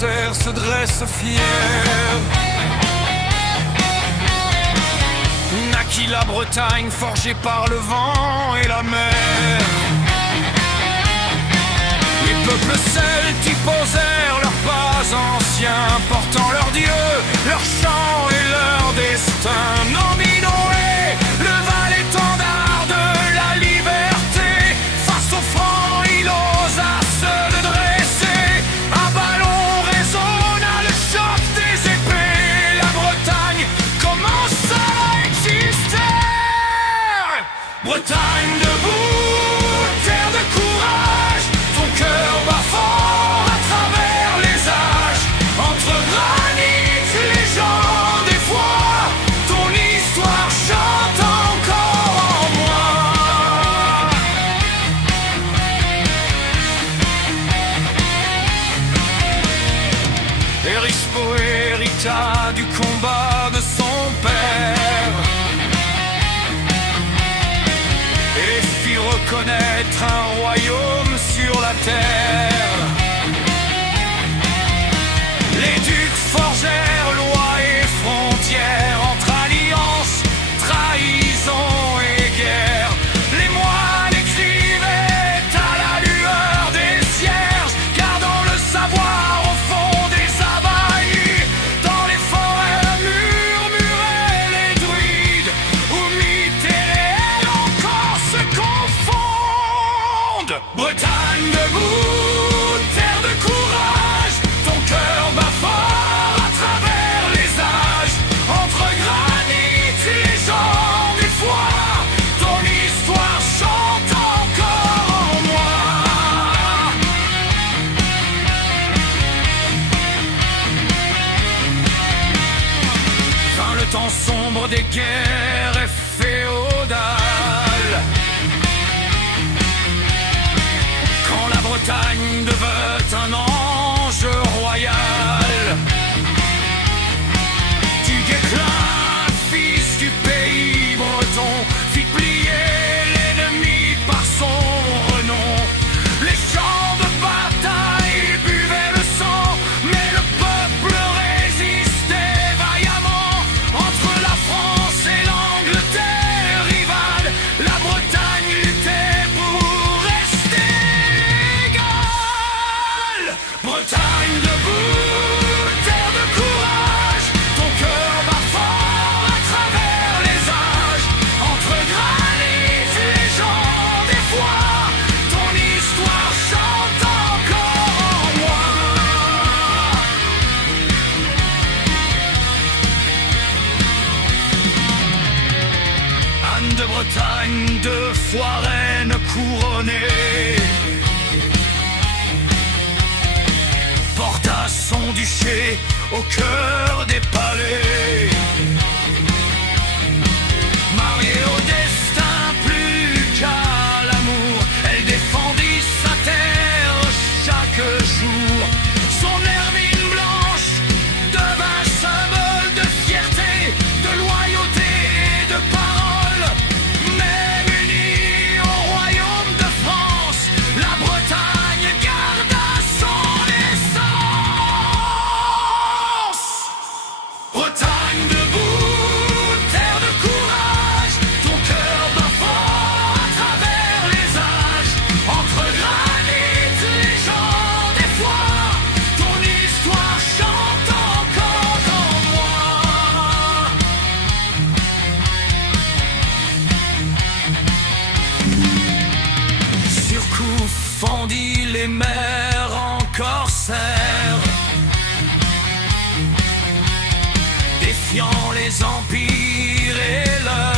terre se dresse fière. Naquit la Bretagne forgée par le vent et la mer. Les peuples celtes posèrent leurs pas anciens, portant leurs dieux, leurs chants et leur destin. Nominoé, leva l'étendard de la liberté. Face aux francs, il osa se dresser. Un ballon résonna le choc des épées. La Bretagne commença à exister. Bretagne debout, terre de courage. Ton cœur bat fort à travers les âges. Entre granit, légende et foi, ton histoire chante encore en moi. Erispo hérita du combat de son père et fit reconnaître un royaume sur la terre. Les ducs forgèrent loi et frontières entre alliance, trahison et guerre. Les moines écrivaient à la lueur des cierges, gardant le savoir au fond des abbayes. Dans les forêts murmuraient les druides, où mythes et réel encore se confondent. Bretagne debout, terre de courage, ton cœur bat fort à travers les âges. Entre granit, légende et foi, ton histoire chante encore en moi. Vint le temps sombre des guerres et féodales, quand la Bretagne devint un ange royal. Du Guesclin, fils du pays breton, fit plier l'ennemi par son renom. Les champs de bataille buvaient le sang, mais le peuple résistait vaillamment. Entre la France et l'Angleterre rivale, la Bretagne luttait pour rester égale. Bretagne debout, terre de courage, ton cœur bat fort à travers les âges. Entre granit, légende et foi, ton histoire chante encore en moi. Anne de Bretagne, deux fois reine couronnée, porta son duché au cœur des palais. Mariée au destin plus qu'à l'amour, elle défendit sa terre chaque jour. Son hermine blanche devint symbole de fierté, de loyauté et de parole. Même unie au royaume de France, la Bretagne garda son essence. Bretagne debout, terre de courage, ton cœur bat fort à travers les âges. Entre granit, légende et foi, ton histoire chante encore en moi. Surcouf fendit les mers en corsaire, défiant les empires et leurs